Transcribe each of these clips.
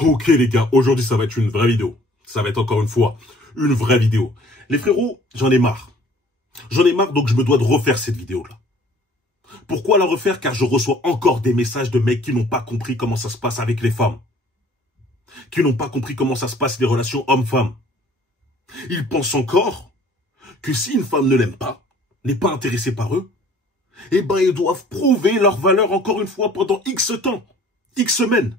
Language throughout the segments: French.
Ok les gars, aujourd'hui ça va être une vraie vidéo. Ça va être encore une fois une vraie vidéo. Les frérots, j'en ai marre. J'en ai marre, donc je me dois de refaire cette vidéo-là. Pourquoi la refaire? Car je reçois encore des messages de mecs qui n'ont pas compris comment ça se passe avec les femmes. Qui n'ont pas compris comment ça se passe les relations hommes-femmes. Ils pensent encore que si une femme ne l'aime pas, n'est pas intéressée par eux, eh ben ils doivent prouver leur valeur encore une fois pendant X temps, X semaines.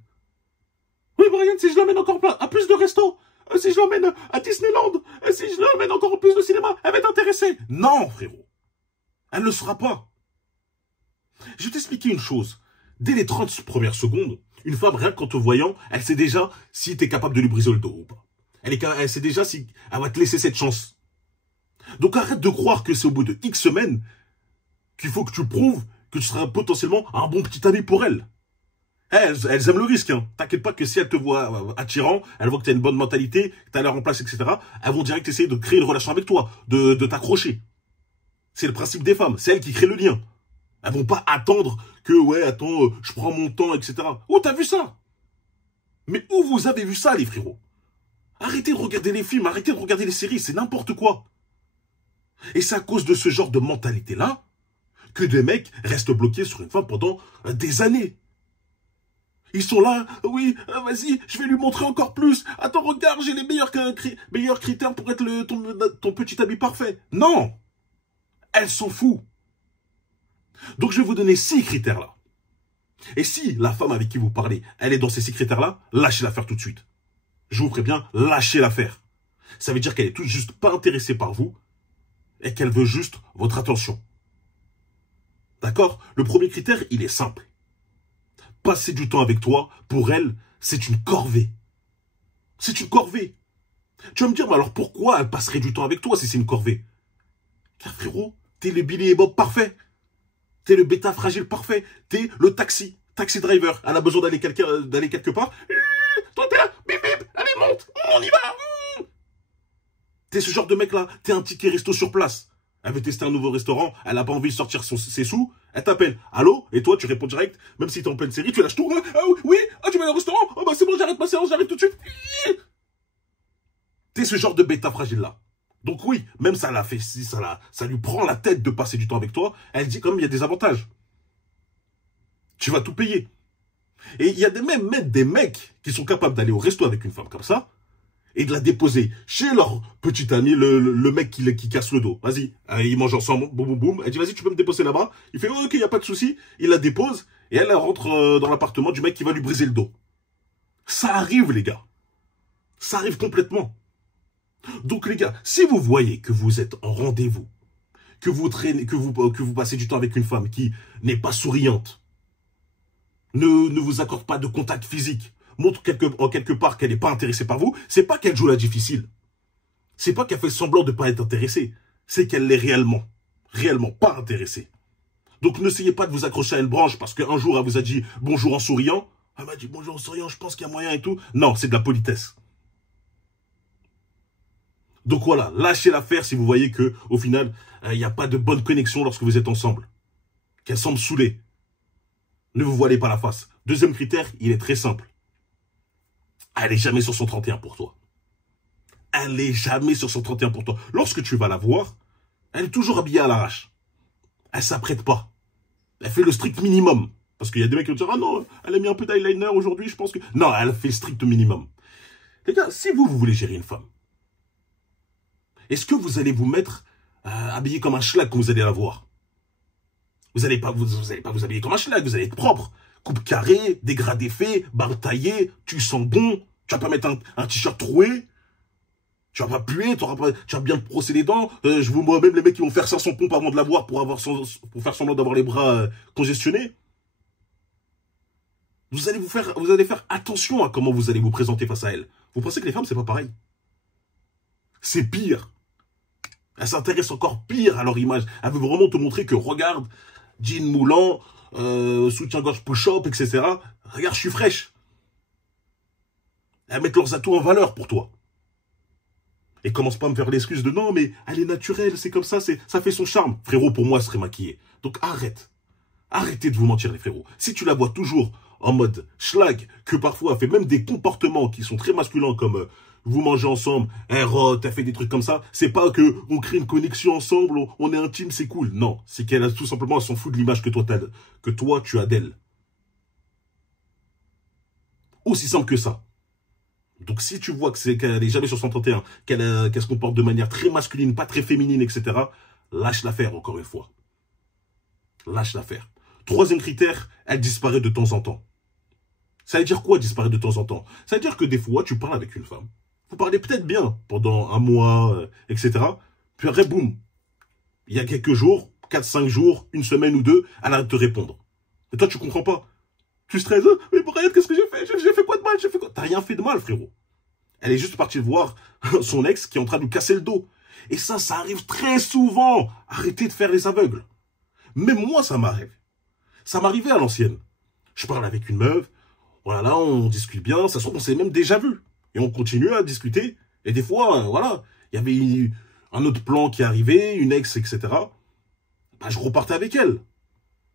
Oui, Brian, si je l'emmène encore à plus de restos, si je l'emmène à Disneyland, si je l'emmène encore plus de cinéma, elle va être intéressée. Non, frérot. Elle ne le sera pas. Je vais t'expliquer une chose. Dès les 30 premières secondes, une femme, rien qu'en te voyant, elle sait déjà si tu es capable de lui briser le dos ou pas. Elle sait déjà si elle va te laisser cette chance. Donc arrête de croire que c'est au bout de X semaines qu'il faut que tu prouves que tu seras potentiellement un bon petit ami pour elle. Elles aiment le risque, hein. T'inquiète pas que si elles te voient attirant, elles voient que tu as une bonne mentalité, que tu as l'air en place, etc., elles vont direct essayer de créer une relation avec toi, de t'accrocher. C'est le principe des femmes, c'est elles qui créent le lien. Elles vont pas attendre que, ouais, attends, je prends mon temps, etc. Où t'as vu ça? Mais où vous avez vu ça, les frérots? Arrêtez de regarder les films, arrêtez de regarder les séries, c'est n'importe quoi. Et c'est à cause de ce genre de mentalité-là que des mecs restent bloqués sur une femme pendant des années. Ils sont là, oui, vas-y, je vais lui montrer encore plus. Attends, regarde, j'ai les meilleurs critères pour être ton petit ami parfait. Non, elle s'en fout. Donc je vais vous donner 6 critères là. Et si la femme avec qui vous parlez, elle est dans ces 6 critères-là, lâchez l'affaire tout de suite. Je vous préviens, lâchez l'affaire. Ça veut dire qu'elle est tout juste pas intéressée par vous et qu'elle veut juste votre attention. D'accord? Le premier critère, il est simple. Passer du temps avec toi, pour elle, c'est une corvée. C'est une corvée. Tu vas me dire, mais alors pourquoi elle passerait du temps avec toi si c'est une corvée? Car frérot, t'es le Billy et Bob parfait. T'es le bêta fragile parfait. T'es le taxi driver. Elle a besoin d'aller quelque part. Toi, t'es là, bip bip, allez, monte, on y va. T'es ce genre de mec là, t'es un ticket resto sur place. Elle veut tester un nouveau restaurant, elle n'a pas envie de sortir ses sous, elle t'appelle. Allô? Et toi, tu réponds direct, même si t'es en pleine série, tu lâches tout. Ah oui, tu vas au restaurant? Oh bah c'est bon, j'arrête ma séance, j'arrive tout de suite. T'es ce genre de bêta fragile là. Donc oui, même ça l'a fait, si ça lui prend la tête de passer du temps avec toi, elle dit quand même il y a des avantages. Tu vas tout payer. Et il y a même des mecs qui sont capables d'aller au resto avec une femme comme ça, et de la déposer chez leur petit ami, le mec qui casse le dos. Vas-y, ils mangent ensemble, boum, boum, boum. Elle dit, vas-y, tu peux me déposer là-bas. Il fait, ok, il n'y a pas de souci. Il la dépose, et elle rentre dans l'appartement du mec qui va lui briser le dos. Ça arrive, les gars. Ça arrive complètement. Donc, les gars, si vous voyez que vous êtes en rendez-vous, que vous passez du temps avec une femme qui n'est pas souriante, ne vous accorde pas de contact physique, montre quelque part qu'elle n'est pas intéressée par vous, c'est pas qu'elle joue la difficile. C'est pas qu'elle fait semblant de ne pas être intéressée. C'est qu'elle l'est réellement pas intéressée. Donc n'essayez pas de vous accrocher à une branche parce qu'un jour elle vous a dit bonjour en souriant. Elle m'a dit bonjour en souriant, je pense qu'il y a moyen et tout. Non, c'est de la politesse. Donc voilà, lâchez l'affaire si vous voyez que au final, il n'y a pas de bonne connexion lorsque vous êtes ensemble. Qu'elle semble saoulée. Ne vous voilez pas la face. Deuxième critère, il est très simple. Elle n'est jamais sur son 31 pour toi. Elle n'est jamais sur son 31 pour toi. Lorsque tu vas la voir, elle est toujours habillée à l'arrache. Elle s'apprête pas. Elle fait le strict minimum. Parce qu'il y a des mecs qui vont dire, ah non, elle a mis un peu d'eyeliner aujourd'hui, je pense que... Non, elle fait le strict minimum. Les gars, si vous voulez gérer une femme, est-ce que vous allez vous mettre habillé comme un schlag quand vous allez la voir? Vous allez pas vous habiller comme un schlag, vous allez être propre. Coupe carrée, dégradé fait, barbe taillée, tu sens bon, tu vas pas mettre un t-shirt troué, tu vas pas puer, tu vas bien te brosser les dents. Je vous vois même les mecs qui vont faire 500 pompes avant de la voir pour faire semblant d'avoir les bras congestionnés. Vous allez faire attention à comment vous allez vous présenter face à elle. Vous pensez que les femmes, c'est pas pareil? C'est pire. Elles s'intéressent encore pire à leur image. Elle veut vraiment te montrer que, regarde, jean moulant, soutien-gorge push-up, etc. Regarde, je suis fraîche. Elles mettent leurs atouts en valeur pour toi. Et commence pas à me faire l'excuse de non, mais elle est naturelle, c'est comme ça, ça fait son charme. Frérot, pour moi, elle serait maquillée. Donc arrête. Arrêtez de vous mentir, les frérots. Si tu la vois toujours en mode schlag, que parfois elle fait même des comportements qui sont très masculins comme vous mangez ensemble, t'as fait des trucs comme ça, c'est pas que on crée une connexion ensemble, on est intime, c'est cool. Non, c'est qu'elle a tout simplement, elle s'en fout de l'image que toi tu as d'elle. Aussi simple que ça. Donc si tu vois qu'elle n'est jamais sur 131, qu'elle se comporte de manière très masculine, pas très féminine, etc., lâche l'affaire, encore une fois. Lâche l'affaire. Troisième critère, elle disparaît de temps en temps. Ça veut dire quoi, disparaître de temps en temps? Ça veut dire que des fois, tu parles avec une femme. Vous parlez peut-être bien pendant un mois, etc. Puis après, boum. Il y a quelques jours, 4-5 jours, une semaine ou deux, elle arrête de te répondre. Et toi, tu comprends pas. Tu stresses. Mais Brian, qu'est-ce que j'ai fait? J'ai fait quoi de mal? J'ai fait quoi? T'as rien fait de mal, frérot. Elle est juste partie voir son ex qui est en train de lui casser le dos. Et ça arrive très souvent. Arrêtez de faire les aveugles. Même moi, ça m'arrive. Ça m'arrivait à l'ancienne. Je parle avec une meuf. Voilà, on discute bien. Ça se trouve, on s'est même déjà vu. Et on continue à discuter. Et des fois, voilà, il y avait un autre plan qui arrivait, une ex, etc. Bah, je repartais avec elle.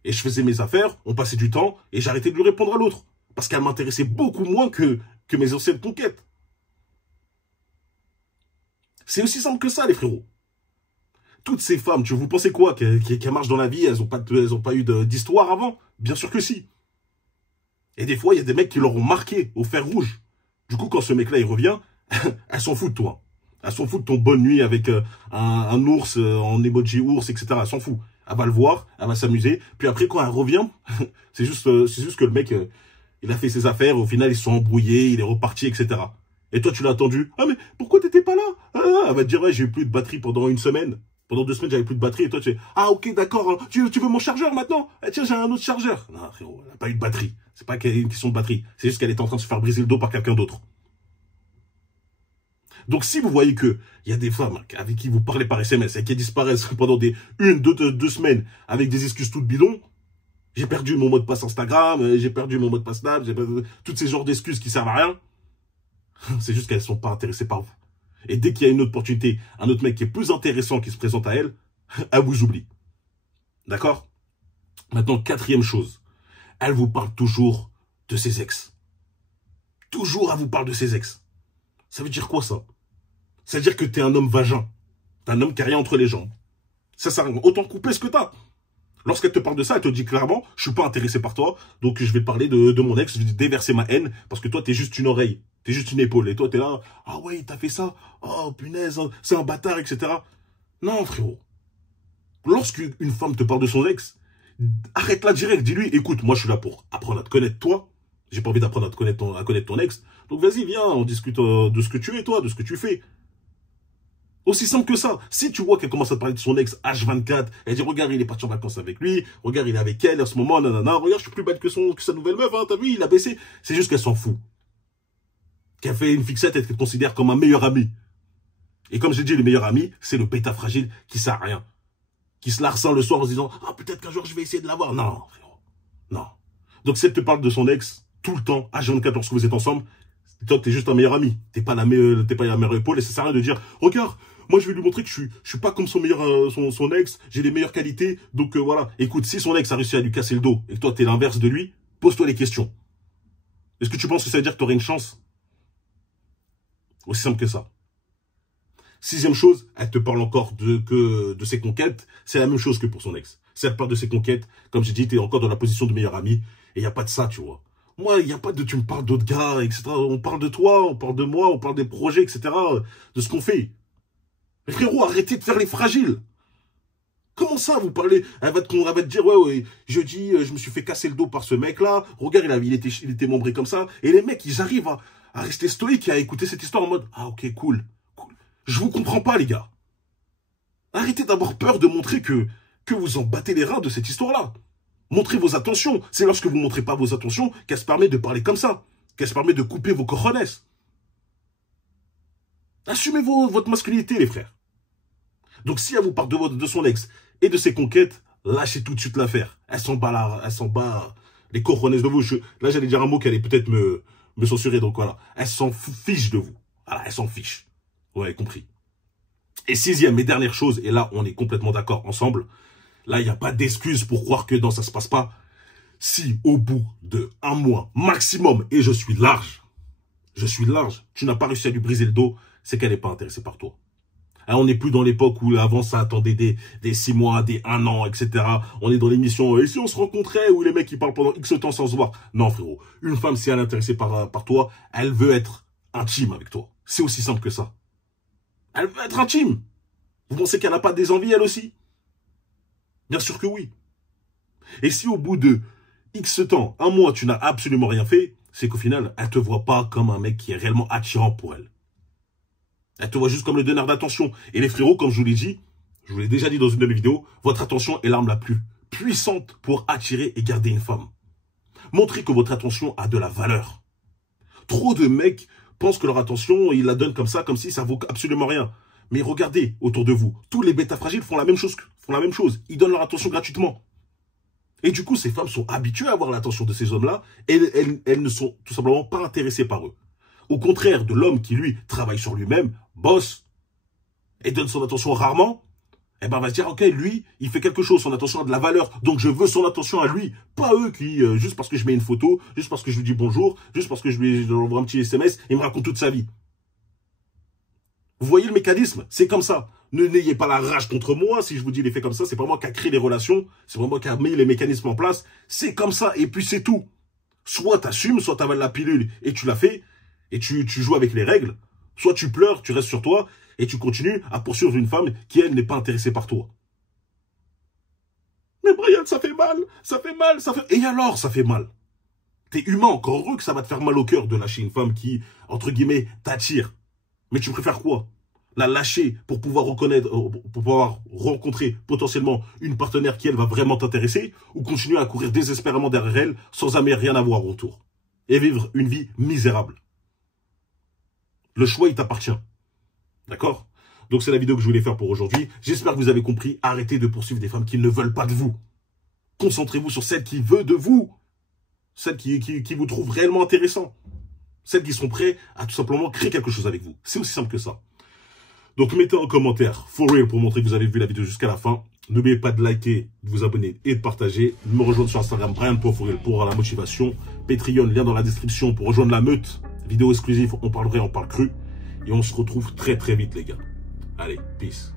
Et je faisais mes affaires, on passait du temps, et j'arrêtais de lui répondre à l'autre. Parce qu'elle m'intéressait beaucoup moins que mes anciennes conquêtes. C'est aussi simple que ça, les frérots. Toutes ces femmes, vous pensez quoi? Qu'elles marchent dans la vie, elles ont pas eu d'histoire avant? Bien sûr que si. Et des fois, il y a des mecs qui leur ont marqué au fer rouge. Du coup, quand ce mec-là, il revient, elle s'en fout de toi. Elle s'en fout de ton bonne nuit avec un ours, en emoji ours, etc. Elle s'en fout. Elle va le voir, elle va s'amuser. Puis après, quand elle revient, c'est juste que le mec, il a fait ses affaires. Au final, ils se sont embrouillés, il est reparti, etc. Et toi, tu l'as attendu. Ah, mais pourquoi t'étais pas là? Elle va te dire, ouais, j'ai eu plus de batterie pendant une semaine. Pendant 2 semaines, j'avais plus de batterie. Et toi, tu fais, ah, ok, d'accord. Hein. Tu veux mon chargeur maintenant? Tiens, j'ai un autre chargeur. Non, frérot, elle n'a pas eu de batterie. C'est pas une question de batterie. C'est juste qu'elle est en train de se faire briser le dos par quelqu'un d'autre. Donc, si vous voyez que il y a des femmes avec qui vous parlez par SMS et qui disparaissent pendant deux semaines avec des excuses toutes bidons, j'ai perdu mon mot de passe Instagram, j'ai perdu mon mot de passe Snap, toutes ces genres d'excuses qui servent à rien, c'est juste qu'elles sont pas intéressées par vous. Et dès qu'il y a une autre opportunité, un autre mec qui est plus intéressant qui se présente à elle, elle vous oublie. D'accord? Maintenant, quatrième chose, elle vous parle toujours de ses ex. Toujours, elle vous parle de ses ex. Ça veut dire quoi, ça? Ça veut dire que t'es un homme vagin. T'es un homme qui a rien entre les jambes. Ça sert à rien. Autant couper ce que t'as. Lorsqu'elle te parle de ça, elle te dit clairement, je suis pas intéressé par toi, donc je vais te parler de mon ex, je vais déverser ma haine, parce que toi, t'es juste une oreille. T'es juste une épaule. Et toi, t'es là, ah ouais, t'as fait ça. Oh, punaise, c'est un bâtard, etc. Non, frérot. Lorsqu'une femme te parle de son ex, arrête-la direct. Dis-lui, écoute, moi, je suis là pour apprendre à te connaître, toi. J'ai pas envie d'apprendre à connaître ton ex. Donc, vas-y, viens, on discute de ce que tu es, toi, de ce que tu fais. Aussi simple que ça. Si tu vois qu'elle commence à te parler de son ex H24, elle dit, regarde, il est parti en vacances avec lui, regarde, il est avec elle à ce moment, nanana, regarde, je suis plus bête que sa nouvelle meuf, hein, t'as vu, il a baissé. C'est juste qu'elle s'en fout. Qu'elle fait une fixette et qu'elle te considère comme un meilleur ami. Et comme j'ai dit, le meilleur ami, c'est le bêta fragile qui sert à rien. Qui se la ressent le soir en se disant, ah, peut-être qu'un jour je vais essayer de l'avoir. Non, frérot. Non. Donc si elle te parle de son ex, tout le temps, H24 lorsque vous êtes ensemble, toi, t'es juste un meilleur ami. T'es pas la meilleure épaule et ça sert à rien de dire, regarde, moi, je vais lui montrer que je suis pas comme son ex, j'ai les meilleures qualités, donc voilà. Écoute, si son ex a réussi à lui casser le dos et que toi, t'es l'inverse de lui, pose-toi les questions. Est-ce que tu penses que ça veut dire que t'aurais une chance? Aussi simple que ça. Sixième chose, elle te parle encore de ses conquêtes, c'est la même chose que pour son ex. Si elle parle de ses conquêtes, comme j'ai dit, t'es encore dans la position de meilleur ami, et il n'y a pas de ça, tu vois. Moi, il n'y a pas de tu me parles d'autres gars, etc. On parle de toi, on parle de moi, on parle des projets, etc. De ce qu'on fait. Mais frérot, arrêtez de faire les fragiles. Comment ça, vous parlez? Elle va te dire, ouais, jeudi, je me suis fait casser le dos par ce mec-là. Regarde, il était membré comme ça. Et les mecs, ils arrivent à rester stoïques et à écouter cette histoire en mode, ah ok, cool. Je vous comprends pas, les gars. Arrêtez d'avoir peur de montrer que vous en battez les reins de cette histoire-là. Montrez vos attentions. C'est lorsque vous ne montrez pas vos attentions qu'elle se permet de parler comme ça. Qu'elle se permet de couper vos cojones. Assumez votre masculinité, les frères. Donc, si elle vous parle de son ex et de ses conquêtes, lâchez tout de suite l'affaire. Elle s'en bat les cojones de vous. Là, j'allais dire un mot qui allait peut-être me censurer, donc voilà. Elle s'en fiche de vous. Voilà, elle s'en fiche. Ouais, compris. Et sixième et dernière chose, et là, on est complètement d'accord ensemble. Là, il n'y a pas d'excuse pour croire que non, ça se passe pas. Si au bout de 1 mois maximum, et je suis large, tu n'as pas réussi à lui briser le dos, c'est qu'elle n'est pas intéressée par toi. Hein, on n'est plus dans l'époque où avant ça attendait des 6 mois, des 1 an, etc. On est dans l'émission, et si on se rencontrait, où les mecs ils parlent pendant X temps sans se voir. Non frérot, une femme si elle est intéressée par toi, elle veut être intime avec toi. C'est aussi simple que ça. Elle veut être intime. Vous pensez qu'elle n'a pas des envies elle aussi? Bien sûr que oui. Et si au bout de X temps, 1 mois, tu n'as absolument rien fait, c'est qu'au final, elle te voit pas comme un mec qui est réellement attirant pour elle. Elle te voit juste comme le donneur d'attention. Et les frérots, comme je vous l'ai dit, je vous l'ai déjà dit dans une de mes vidéos, votre attention est l'arme la plus puissante pour attirer et garder une femme. Montrez que votre attention a de la valeur. Trop de mecs pensent que leur attention, ils la donnent comme ça, comme si ça vaut absolument rien. Mais regardez autour de vous, tous les bêtas fragiles font la même chose. Ils donnent leur attention gratuitement. Et du coup, ces femmes sont habituées à avoir l'attention de ces hommes-là et elles ne sont tout simplement pas intéressées par eux. Au contraire de l'homme qui, lui, travaille sur lui-même, bosse et donne son attention rarement, eh ben, on va se dire, ok, lui, il fait quelque chose, son attention a de la valeur, donc je veux son attention à lui, pas eux qui, juste parce que je mets une photo, juste parce que je lui dis bonjour, juste parce que je lui envoie un petit SMS, il me raconte toute sa vie. Vous voyez le mécanisme? C'est comme ça. Ne n'ayez pas la rage contre moi. Si je vous dis les faits comme ça, c'est pas moi qui a créé les relations. C'est pas moi qui a mis les mécanismes en place. C'est comme ça. Et puis c'est tout. Soit t'assumes, soit t'avales la pilule et tu la fais. Et tu joues avec les règles. Soit tu pleures, tu restes sur toi. Et tu continues à poursuivre une femme qui, elle, n'est pas intéressée par toi. Mais Brian, ça fait mal. Ça fait mal. Et alors, ça fait mal. T'es humain. Encore heureux que ça va te faire mal au cœur de lâcher une femme qui, entre guillemets, t'attire. Mais tu préfères quoi? La lâcher pour pouvoir reconnaître, pour pouvoir rencontrer potentiellement une partenaire qui, elle, va vraiment t'intéresser, ou continuer à courir désespérément derrière elle sans jamais rien avoir autour et vivre une vie misérable. Le choix, il t'appartient. D'accord? Donc, c'est la vidéo que je voulais faire pour aujourd'hui. J'espère que vous avez compris. Arrêtez de poursuivre des femmes qui ne veulent pas de vous. Concentrez-vous sur celles qui veulent de vous. Celles qui vous trouvent réellement intéressant. Celles qui sont prêtes à tout simplement créer quelque chose avec vous. C'est aussi simple que ça. Donc, mettez en commentaire for real pour montrer que vous avez vu la vidéo jusqu'à la fin. N'oubliez pas de liker, de vous abonner et de partager. De me rejoindre sur Instagram, Brian.forreal pour avoir la motivation. Patreon, lien dans la description pour rejoindre la meute. Vidéo exclusive, on parle vrai, on parle cru. Et on se retrouve très très vite les gars. Allez, peace.